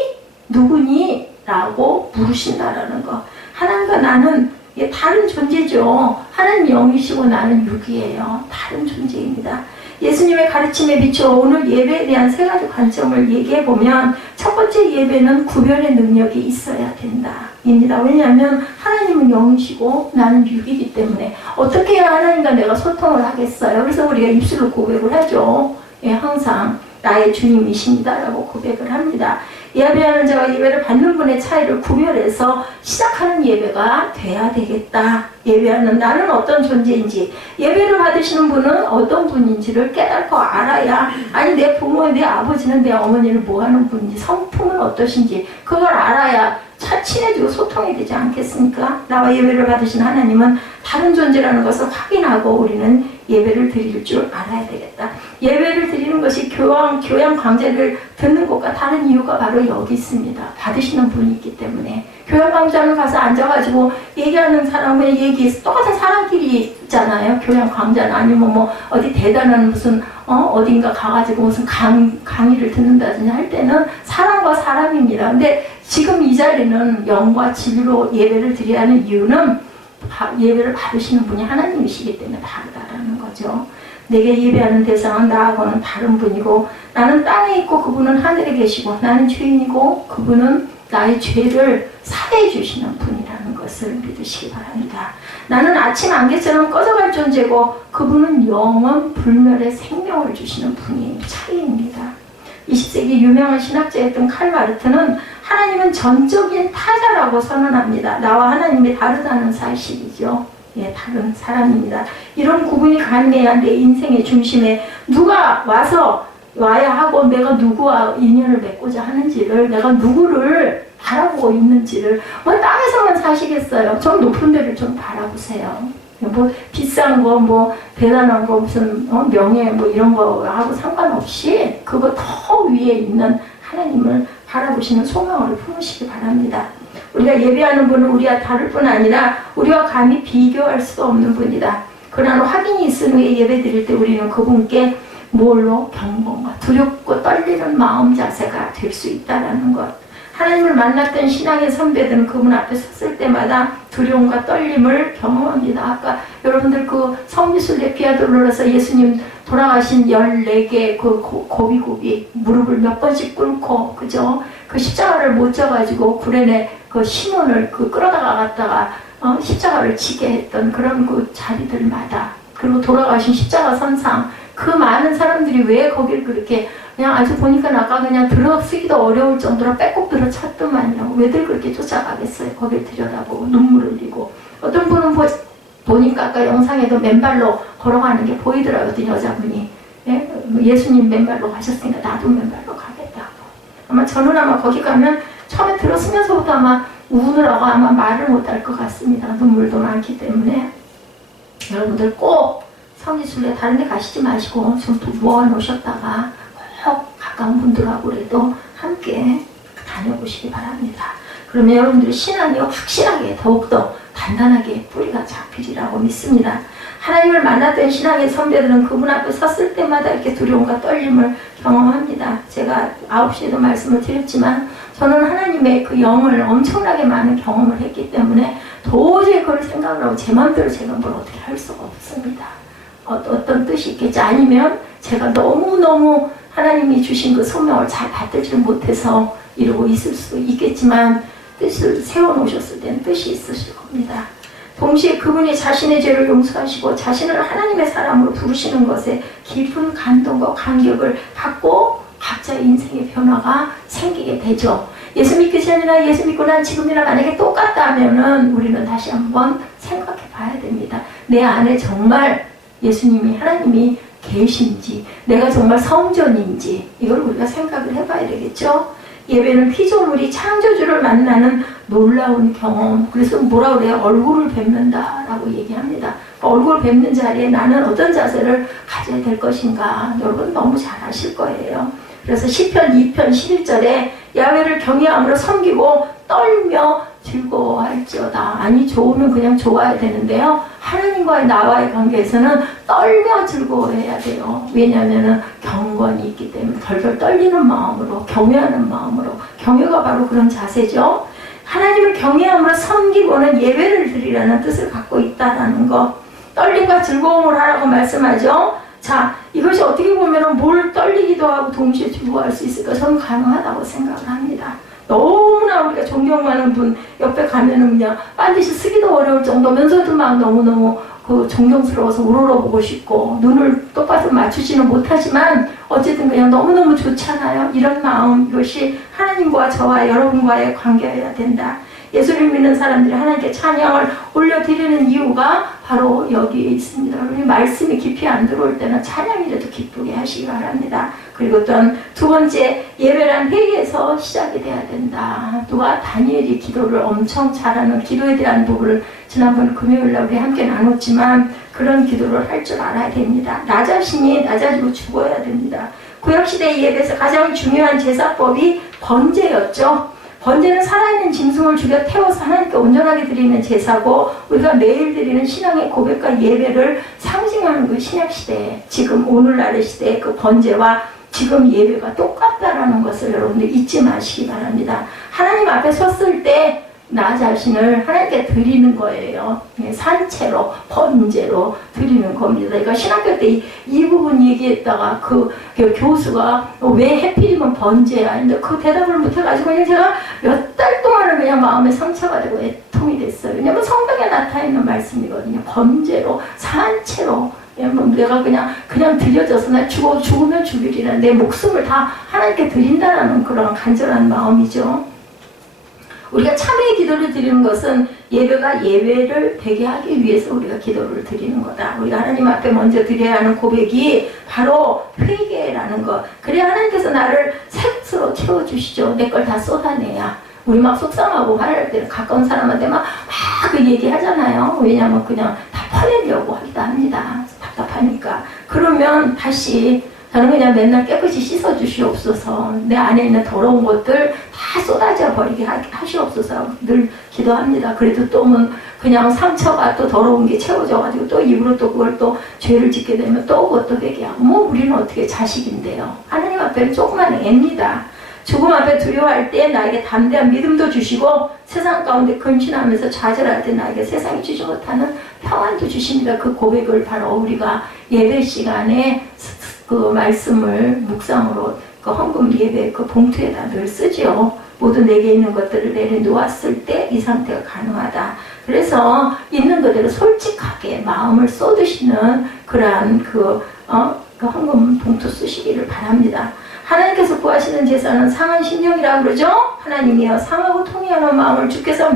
누구니? 라고 물으신다라는 거. 하나님과 나는 다른 존재죠. 하나님 영이시고 나는 육이에요. 다른 존재입니다. 예수님의 가르침에 비추어 오늘 예배에 대한 세 가지 관점을 얘기해보면, 첫 번째 예배는 구별의 능력이 있어야 된다 입니다. 왜냐하면 하나님은 영이시고 나는 육이기 때문에 어떻게 해야 하나님과 내가 소통을 하겠어요. 그래서 우리가 입술로 고백을 하죠. 항상 나의 주님이십니다 라고 고백을 합니다. 예배하는 자와 예배를 받는 분의 차이를 구별해서 시작하는 예배가 돼야 되겠다. 예배하는 나는 어떤 존재인지, 예배를 받으시는 분은 어떤 분인지를 깨닫고 알아야, 아니 내 부모, 내 아버지는, 내 어머니는 뭐 하는 분인지, 성품은 어떠신지 그걸 알아야 친해지고 소통이 되지 않겠습니까? 나와 예배를 받으신 하나님은 다른 존재라는 것을 확인하고 우리는 예배를 드릴 줄 알아야 되겠다. 예배를 드리는 것이 교양 강좌를 듣는 것과 다른 이유가 바로 여기 있습니다. 받으시는 분이 있기 때문에. 교양 강좌는 가서 앉아가지고 얘기하는 사람의 얘기, 똑같은 사람끼리 있잖아요. 교양 강좌는 아니면 뭐 어디 대단한 무슨 어딘가 가가지고 무슨 강의를 듣는다든지 할 때는 사람과 사람입니다. 근데 지금 이 자리는 영과 진리로 예배를 드려야 하는 이유는 예배를 받으시는 분이 하나님이시기 때문에 다르다라는 거죠. 내게 예배하는 대상은 나하고는 다른 분이고, 나는 땅에 있고 그분은 하늘에 계시고, 나는 죄인이고 그분은 나의 죄를 사해 주시는 분이라는 것을 믿으시기 바랍니다. 나는 아침 안개처럼 꺼져갈 존재고 그분은 영원 불멸의 생명을 주시는 분이 차이입니다. 20세기 유명한 신학자였던 칼 마르트는 하나님은 전적인 타자라고 선언합니다. 나와 하나님이 다르다는 사실이죠. 다른 사람입니다. 이런 구분이 가능해야 내 인생의 중심에 누가 와야 하고, 내가 누구와 인연을 맺고자 하는지를, 내가 누구를 바라보고 있는지를. 땅에서만 사시겠어요? 좀 높은 데를 좀 바라보세요. 뭐 비싼 거, 뭐 대단한 거, 무슨 명예 뭐 이런 거하고 상관없이 그거 더 위에 있는 하나님을 바라보시는 소망을 품으시기 바랍니다. 우리가 예배하는 분은 우리와 다를 뿐 아니라 우리와 감히 비교할 수도 없는 분이다. 그러나 확인이 있은 후에 예배 드릴 때 우리는 그분께 뭘로? 경건과 두렵고 떨리는 마음 자세가 될 수 있다는 것. 하나님을 만났던 신앙의 선배들은 그분 앞에 섰을 때마다 두려움과 떨림을 경험합니다. 아까 여러분들 그 성지순례 비아돌로라서 예수님 돌아가신 14개 그 고비고비 무릎을 몇 번씩 꿇고, 그죠? 그 십자가를 못 져가지고 구레네 그 시몬을 끌어다가 갔다가 십자가를 지게 했던 그런 그 자리들마다, 그리고 돌아가신 십자가 선상, 그 많은 사람들이 왜 거기를 그렇게 그냥 아주 보니까 아까 그냥 들어쓰기도 어려울 정도로 빼곡 들어찼더만요. 왜들 그렇게 쫓아가겠어요? 거길 들여다보고 눈물 흘리고. 어떤 분은 보니까 아까 영상에도 맨발로 걸어가는 게 보이더라고요. 어떤 여자분이. 예수님 맨발로 가셨으니까 나도 맨발로 가겠다고. 아마 저는 거기 가면 처음에 들어서면서부터 아마 우느라고 아마 말을 못할 것 같습니다. 눈물도 많기 때문에. 여러분들 꼭 성지순례 다른 데 가시지 마시고 좀 모아놓으셨다가 꼭 가까운 분들하고라도 함께 다녀보시기 바랍니다. 그러면 여러분들의 신앙이 확실하게 더욱더 단단하게 뿌리가 잡히리라고 믿습니다. 하나님을 만났던 신앙의 선배들은 그분 앞에 섰을 때마다 이렇게 두려움과 떨림을 경험합니다. 제가 9시에도 말씀을 드렸지만 저는 하나님의 그 영을 엄청나게 많은 경험을 했기 때문에 도저히 그걸 생각을 하고 제 마음대로 제가 뭘 어떻게 할 수가 없습니다. 어떤 뜻이 있겠지. 아니면 제가 너무너무 하나님이 주신 그 소명을 잘 받들지를 못해서 이러고 있을 수도 있겠지만, 뜻을 세워놓으셨을 때는 뜻이 있으실 겁니다. 동시에 그분이 자신의 죄를 용서하시고 자신을 하나님의 사람으로 부르시는 것에 깊은 감동과 감격을 갖고 각자의 인생의 변화가 생기게 되죠. 예수 믿기 전이나 예수 믿고 난 지금이나 만약에 똑같다면은 우리는 다시 한번 생각해 봐야 됩니다. 내 안에 정말 예수님이, 하나님이 계신지, 내가 정말 성전인지, 이걸 우리가 생각을 해봐야 되겠죠. 예배는 피조물이 창조주를 만나는 놀라운 경험. 그래서 뭐라 그래요? 얼굴을 뵙는다라고 얘기합니다. 얼굴 뵙는 자리에 나는 어떤 자세를 가져야 될 것인가, 여러분 너무 잘 아실 거예요. 그래서 시편 2편 11절에 야훼를 경외함으로 섬기고 떨며 즐거워할지어다. 아니, 좋으면 그냥 좋아야 되는데요, 하나님과의 나와의 관계에서는 떨며 즐거워해야 돼요. 왜냐하면 경건이 있기 때문에 덜덜 떨리는 마음으로, 경외하는 마음으로. 경외가 바로 그런 자세죠. 하나님을 경외함으로 섬기고는 예배를 드리라는 뜻을 갖고 있다는 것. 떨림과 즐거움을 하라고 말씀하죠. 자, 이것이 어떻게 보면 뭘 떨리기도 하고 동시에 즐거워할 수 있을까? 저는 가능하다고 생각을 합니다. 너무나 우리가 존경하는 분 옆에 가면은 그냥 반드시 쓰기도 어려울 정도면서도 막 너무너무 존경스러워서 우러러보고 싶고, 눈을 똑바로 맞추지는 못하지만 어쨌든 그냥 너무너무 좋잖아요. 이런 마음, 이것이 하나님과 저와 여러분과의 관계여야 된다. 예수를 믿는 사람들이 하나님께 찬양을 올려드리는 이유가 바로 여기에 있습니다. 우리 말씀이 깊이 안 들어올 때는 찬양이라도 기쁘게 하시기 바랍니다. 그리고 또한 두 번째, 예배란 회개에서 시작이 돼야 된다. 누가 다니엘이 기도를 엄청 잘하는, 기도에 대한 부분을 지난번 금요일날 우리 함께 나눴지만 그런 기도를 할 줄 알아야 됩니다. 나 자신이 낮아지고 죽어야 됩니다. 구약시대의 예배에서 가장 중요한 제사법이 번제였죠. 번제는 살아있는 짐승을 죽여 태워서 하나님께 온전하게 드리는 제사고, 우리가 매일 드리는 신앙의 고백과 예배를 상징하는 그 신약시대, 지금 오늘날의 시대의 그 번제와 지금 예배가 똑같다라는 것을 여러분들 잊지 마시기 바랍니다. 하나님 앞에 섰을 때 나 자신을 하나님께 드리는 거예요. 산채로, 번제로 드리는 겁니다. 그러니까 신학교 때 이 부분 얘기했다가 그 교수가 왜 해필이면 번제야? 근데 그 대답을 못해가지고 그냥 제가 몇 달 동안은 그냥 마음에 상처가 되고 애통이 됐어요. 왜냐면 성경에 나타있는 말씀이거든요. 번제로, 산채로. 내가 그냥 드려져서 나 죽으면 죽으리라, 내 목숨을 다 하나님께 드린다라는 그런 간절한 마음이죠. 우리가 참회의 기도를 드리는 것은 예배가 예배를 되게 하기 위해서 우리가 기도를 드리는 거다. 우리가 하나님 앞에 먼저 드려야 하는 고백이 바로 회개라는 것. 그래야 하나님께서 나를 새 것으로 채워주시죠. 내 걸 다 쏟아내야. 우리 막 속상하고 화날 때는 가까운 사람한테 막 그 얘기하잖아요. 왜냐하면 그냥 다 퍼내려고 하기도 합니다. 답답하니까. 그러면 다시 저는 그냥 맨날 깨끗이 씻어주시옵소서, 내 안에 있는 더러운 것들 다 쏟아져 버리게 하시옵소서 늘 기도합니다. 그래도 또 그냥 상처가 또 더러운 게 채워져가지고 또 입으로 또 그걸 또 죄를 짓게 되면 또 그것도 회개하고, 뭐 우리는 어떻게 자식인데요. 하나님 앞에는 조그만 애입니다. 죽음 앞에 두려워할 때 나에게 담대한 믿음도 주시고, 세상 가운데 근신하면서 좌절할 때 나에게 세상이 주지 못하는 평안도 주십니다. 그 고백을 바로 우리가 예배 시간에 그 말씀을 묵상으로 그 헌금 예배 그 봉투에다 늘 쓰지요. 모두 내게 있는 것들을 내려놓았을 때 이 상태가 가능하다. 그래서 있는 그대로 솔직하게 마음을 쏟으시는 그러한 그 헌금 봉투 쓰시기를 바랍니다. 하나님께서 구하시는 제사는 상한 심령이라고 그러죠. 하나님이여 상하고 통회하는 마음을 주께서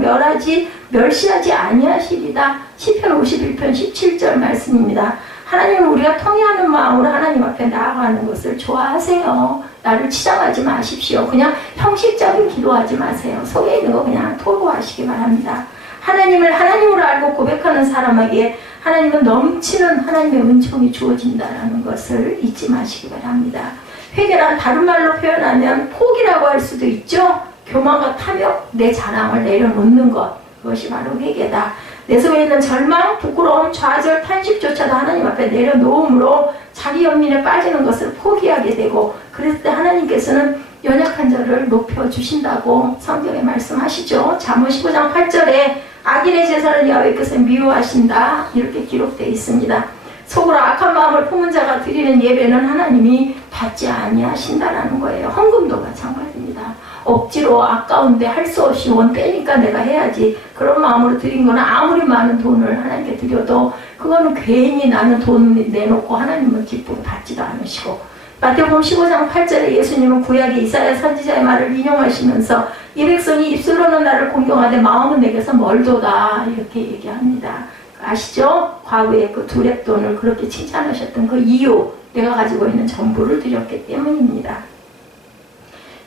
멸시하지 아니하시리다. 시편 51편 17절 말씀입니다. 하나님은 우리가 통회하는 마음으로 하나님 앞에 나아가는 것을 좋아하세요. 나를 치장하지 마십시오. 그냥 형식적인 기도하지 마세요. 속에 있는 거 그냥 토로하시기 바랍니다. 하나님을 하나님으로 알고 고백하는 사람에게 하나님은 넘치는 하나님의 은총이 주어진다는 것을 잊지 마시기 바랍니다. 회개란 다른 말로 표현하면 포기라고 할 수도 있죠. 교만과 탐욕, 내 자랑을 내려놓는 것, 그것이 바로 회개다. 내 속에 있는 절망, 부끄러움, 좌절, 탄식조차도 하나님 앞에 내려놓음으로 자기 연민에 빠지는 것을 포기하게 되고, 그랬을 때 하나님께서는 연약한 자를 높여주신다고 성경에 말씀하시죠. 잠언 15장 8절에 악인의 제사를 여호와께서 미워하신다, 이렇게 기록되어 있습니다. 속으로 악한 마음을 품은 자가 드리는 예배는 하나님이 받지 아니하신다라는 거예요. 헌금도 마찬가지입니다. 억지로 아까운데 할 수 없이 원 빼니까 내가 해야지, 그런 마음으로 드린 거는 아무리 많은 돈을 하나님께 드려도 그거는 괜히 나는 돈 내놓고 하나님은 기쁘게 받지도 않으시고, 마태복음 15장 8절에 예수님은 구약의 이사야 선지자의 말을 인용하시면서 이 백성이 입술로는 나를 공경하되 마음은 내게서 멀도다, 이렇게 얘기합니다. 아시죠? 과거에 그 두렙돈을 그렇게 칭찬하셨던 그 이유, 내가 가지고 있는 전부를 드렸기 때문입니다.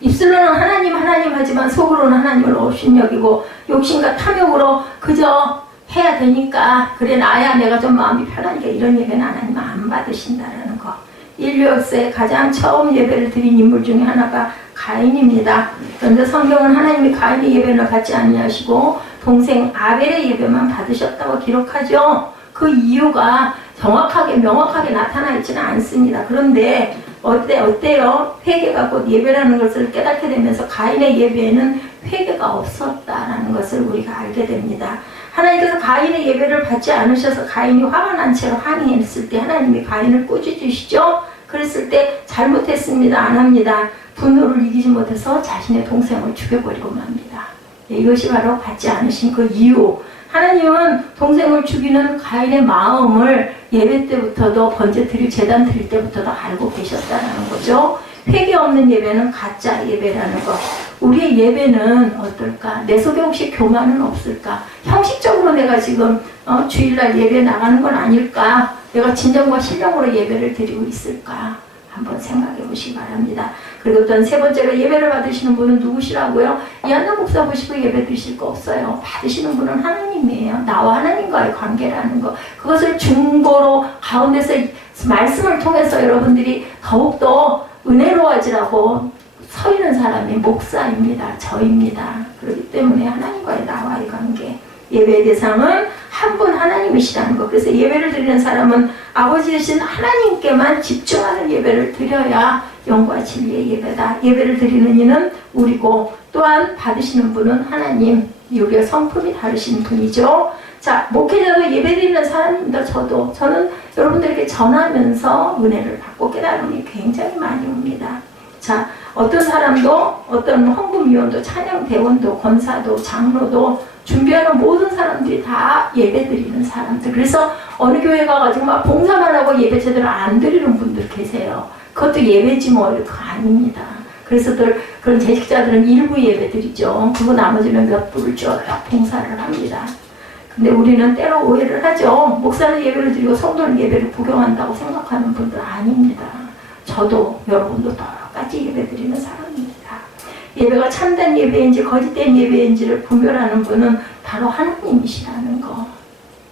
입술로는 하나님 하나님 하지만 속으로는 하나님을 없인 여기고, 욕심과 탐욕으로 그저 해야 되니까 그래 나야 내가 좀 마음이 편하니까 이런 예배는 하나님 안 받으신다라는 거. 인류 역사에 가장 처음 예배를 드린 인물 중에 하나가 가인입니다. 그런데 성경은 하나님이 가인의 예배를 받지 아니하시고 동생 아벨의 예배만 받으셨다고 기록하죠. 그 이유가 정확하게 명확하게 나타나 있지는 않습니다. 그런데 어때요? 회개가 곧 예배라는 것을 깨닫게 되면서 가인의 예배에는 회개가 없었다라는 것을 우리가 알게 됩니다. 하나님께서 가인의 예배를 받지 않으셔서 가인이 화가 난 채로 항의했을 때 하나님이 가인을 꾸짖으시죠. 그랬을 때 잘못했습니다. 안 합니다. 분노를 이기지 못해서 자신의 동생을 죽여버리고 맙니다. 이것이 바로 받지 않으신 그 이유. 하나님은 동생을 죽이는 가인의 마음을 예배 때부터도 번제 드릴 제단 드릴 때부터도 알고 계셨다는 거죠. 회개 없는 예배는 가짜 예배라는 것. 우리의 예배는 어떨까? 내 속에 혹시 교만은 없을까? 형식적으로 내가 지금 주일날 예배 나가는 건 아닐까? 내가 진정과 신령으로 예배를 드리고 있을까? 한번 생각해 보시기 바랍니다. 그리고 또 세 번째로 예배를 받으시는 분은 누구시라고요? 이한나 목사 보시고 예배 드실 거 없어요. 받으시는 분은 하나님이에요. 나와 하나님과의 관계라는 거. 그것을 중보로 가운데서 말씀을 통해서 여러분들이 더욱더 은혜로워지라고 서 있는 사람이 목사입니다. 저입니다. 그렇기 때문에 하나님과의 나와의 관계. 예배의 대상은 한 분 하나님이시라는 것. 그래서 예배를 드리는 사람은 아버지 되신 하나님께만 집중하는 예배를 드려야 영과 진리의 예배다. 예배를 드리는 이는 우리고 또한 받으시는 분은 하나님. 우리의 성품이 다르신 분이죠. 자, 목회자도 예배 드리는 사람입니다. 저는 여러분들에게 전하면서 은혜를 받고 깨달음이 굉장히 많이 옵니다. 자, 어떤 사람도 어떤 헌금위원도 찬양대원도 권사도 장로도 준비하는 모든 사람들이 다 예배 드리는 사람들. 그래서 어느 교회 가가지고 막 봉사만 하고 예배 제대로 안 드리는 분들 계세요. 그것도 예배지 뭐 그거 아닙니다. 그래서 그런 재직자들은 일부 예배 드리죠. 그리고 나머지는 몇 부를 쭉 봉사를 합니다. 근데 우리는 때로 오해를 하죠. 목사는 예배를 드리고 성도는 예배를 구경한다고 생각하는 분들 아닙니다. 저도 여러분도 똑같이 예배 드리는 사람입니다. 예배가 참된 예배인지 거짓된 예배인지를 분별하는 분은 바로 하나님이시라는 거.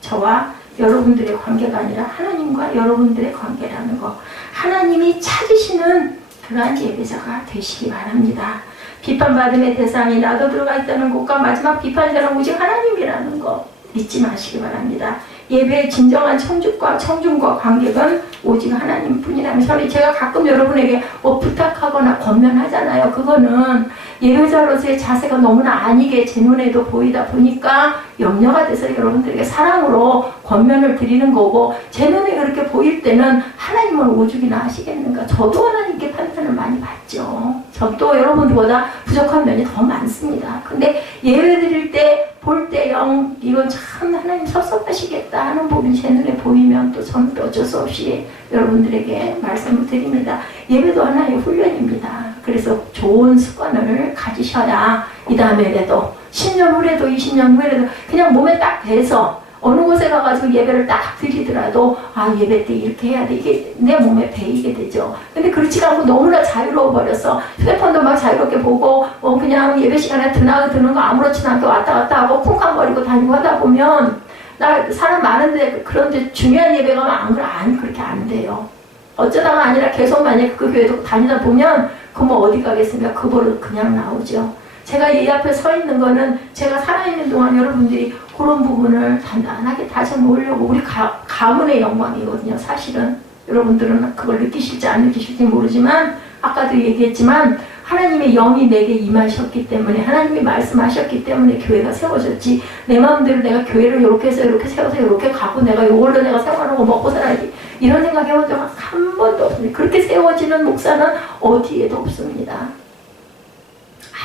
저와 여러분들의 관계가 아니라 하나님과 여러분들의 관계라는 거. 하나님이 찾으시는 그러한 예배자가 되시기 바랍니다. 비판받음의 대상이 나도 들어가 있다는 것과 마지막 비판자는 오직 하나님이라는 거 잊지 마시기 바랍니다. 예배의 진정한 청중과 관객은 오직 하나님뿐이라면 제가 가끔 여러분에게 부탁하거나 권면하잖아요. 그거는 예배자로서의 자세가 너무나 아니게 제 눈에도 보이다 보니까 염려가 돼서 여러분들에게 사랑으로 권면을 드리는 거고, 제 눈에 그렇게 보일 때는 하나님을 오죽이나 하시겠는가. 저도 하나님께 판단을 많이 받죠. 저도 여러분들보다 부족한 면이 더 많습니다. 근데 예배 드릴 때 볼 때 이건 참 하나님 섭섭하시겠다 하는 부분이 제 눈에 보이면 또 저는 어쩔 수 없이 여러분들에게 말씀을 드립니다. 예배도 하나의 훈련입니다. 그래서 좋은 습관을 가지셔야 이 다음에라도 10년 후에도 20년 후에도 그냥 몸에 딱 배서 어느 곳에 가가지고 예배를 딱 드리더라도 예배 때 이렇게 해야 돼. 이게 내 몸에 배이게 되죠. 근데 그렇지 않고 너무나 자유로워 버려서 휴대폰도 막 자유롭게 보고 그냥 예배 시간에 드는 거 아무렇지도 않게 왔다 갔다 하고 쿵쾅거리고 다니고 하다 보면 나 사람 많은데 그런데 중요한 예배 가면 아니 그렇게 안 돼요. 어쩌다가 아니라 계속 만약에 그 교회도 다니다 보면 그뭐 어디 가겠습니까? 그 버릇 그냥 나오죠. 제가 이 앞에 서 있는 거는 제가 살아있는 동안 여러분들이 그런 부분을 단단하게 다져 놓으려고 우리 가문의 영광이거든요. 사실은 여러분들은 그걸 느끼실지 안 느끼실지 모르지만 아까도 얘기했지만 하나님의 영이 내게 임하셨기 때문에 하나님이 말씀하셨기 때문에 교회가 세워졌지, 내 마음대로 내가 교회를 이렇게 해서 이렇게 세워서 이렇게 가고 내가 이걸로 내가 생활하고 먹고 살아야지 이런 생각 해본 적 한 번도 없습니다. 그렇게 세워지는 목사는 어디에도 없습니다.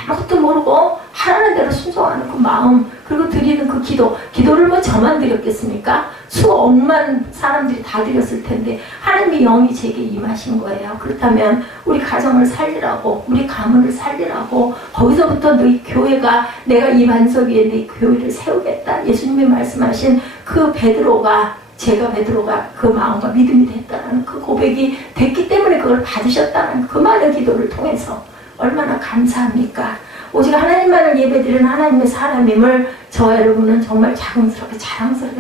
아무것도 모르고 하라는 대로 순종하는 그 마음, 그리고 드리는 그 기도를 뭐 저만 드렸겠습니까? 수억만 사람들이 다 드렸을 텐데 하나님의 영이 제게 임하신 거예요. 그렇다면 우리 가정을 살리라고, 우리 가문을 살리라고, 거기서부터 너희 교회가, 내가 이 반석 위에 내 교회를 세우겠다, 예수님이 말씀하신 그 제가 베드로가 그 마음과 믿음이 됐다는 그 고백이 됐기 때문에 그걸 받으셨다는 그 많은 기도를 통해서 얼마나 감사합니까? 오직 하나님만을 예배드리는 하나님의 사람임을 저와 여러분은 정말 자랑스럽게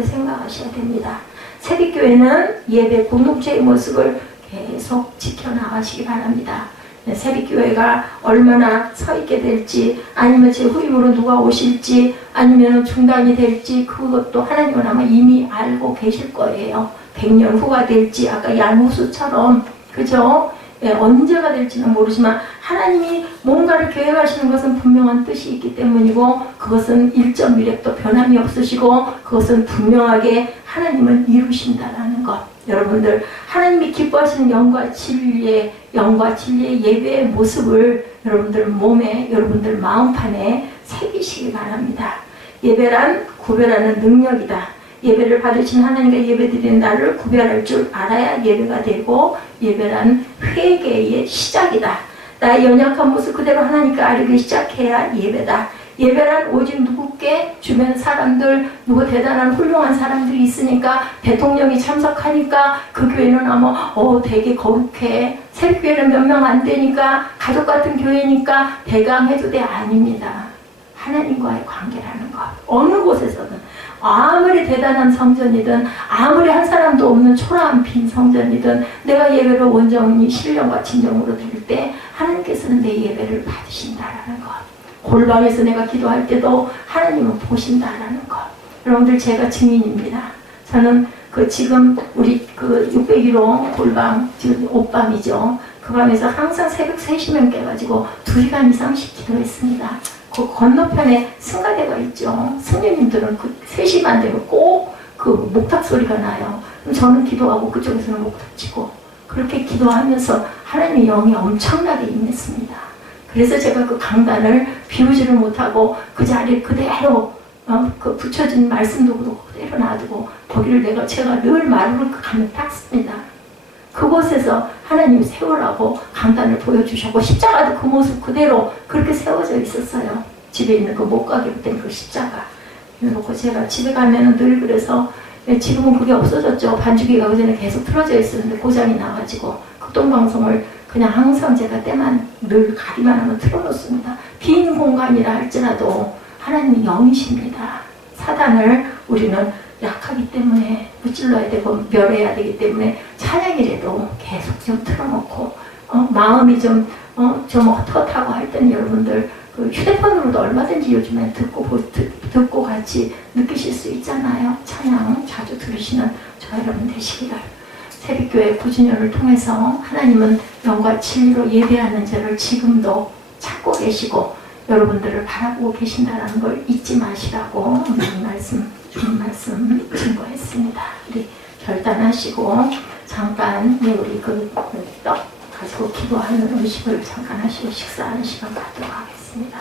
생각하셔야 됩니다. 새벽교회는 예배 공동체의 모습을 계속 지켜나가시기 바랍니다. 새벽교회가 얼마나 서 있게 될지, 아니면 제 후임으로 누가 오실지, 아니면 중단이 될지, 그것도 하나님은 아마 이미 알고 계실 거예요. 100년 후가 될지, 아까 양호수처럼, 그죠? 언제가 될지는 모르지만 하나님이 뭔가를 계획하시는 것은 분명한 뜻이 있기 때문이고, 그것은 일점 미력도 변함이 없으시고, 그것은 분명하게 하나님은 이루신다라는 것. 여러분들, 하나님이 기뻐하시는 영과 진리의 예배의 모습을 여러분들 몸에, 여러분들 마음판에 새기시기 바랍니다. 예배란 구별하는 능력이다. 예배를 받으신 하나님과 예배드리는 나를 구별할 줄 알아야 예배가 되고, 예배란 회개의 시작이다. 나의 연약한 모습 그대로 하나님께 아뢰기 시작해야 예배다. 예배란 오직 누구께 주변 사람들, 누구 대단한 훌륭한 사람들이 있으니까, 대통령이 참석하니까 그 교회는 아마 되게 거룩해, 새벽교회는 몇 명 안 되니까, 가족 같은 교회니까 대강해도 돼. 아닙니다. 하나님과의 관계라는 것. 어느 곳에서든 아무리 대단한 성전이든, 아무리 한 사람도 없는 초라한 빈 성전이든, 내가 예배를 온전히 신령과 진정으로 드릴 때 하나님께서는 내 예배를 받으신다라는 것. 골방에서 내가 기도할 때도 하나님은 보신다라는 것. 여러분들, 제가 증인입니다. 저는 지금 우리 601호 골방, 지금 옷밤이죠. 그 밤에서 항상 새벽 3시면 깨가지고 2시간 이상씩 기도했습니다. 그 건너편에 승가대가 있죠. 승려님들은 3시만 되면 꼭 목탁 소리가 나요. 그럼 저는 기도하고 그쪽에서는 목탁 치고, 그렇게 기도하면서 하나님의 영이 엄청나게 임했습니다. 그래서 제가 그 강단을 비우지를 못하고 그 자리에 그대로 붙여진 말씀도 그대로 놔두고, 거기를 제가 늘 마루를 가면 닦습니다. 그곳에서 하나님이 세우라고 강단을 보여주셨고, 십자가도 그 모습 그대로 그렇게 세워져 있었어요. 집에 있는 그 못 가게 된 그 십자가. 그래놓고 제가 집에 가면은 늘 그래서, 지금은 그게 없어졌죠. 반주기가 그전에 계속 틀어져 있었는데 고장이 나가지고 극동방송을 그냥 항상 제가 때만 늘 가기만 하면 틀어놓습니다. 빈 공간이라 할지라도 하나님이 영이십니다. 사단을 우리는 약하기 때문에 무찔러야 되고 멸해야 되기 때문에 찬양이라도 계속 좀 틀어놓고, 마음이 좀 헛헛하고 할 때는 여러분들 휴대폰으로도 얼마든지 요즘엔 듣고 같이 느끼실 수 있잖아요. 찬양 자주 들으시는 저 여러분 되시기를. 새벽교회 9주년을 통해서 하나님은 영과 진리로 예배하는 자를 지금도 찾고 계시고 여러분들을 바라보고 계신다는 걸 잊지 마시라고 주님 말씀 증거했습니다. 우리 결단하시고 잠깐 우리 떡 가지고 기도하는 음식을 잠깐 하시고 식사하는 시간 갖도록 하겠습니다.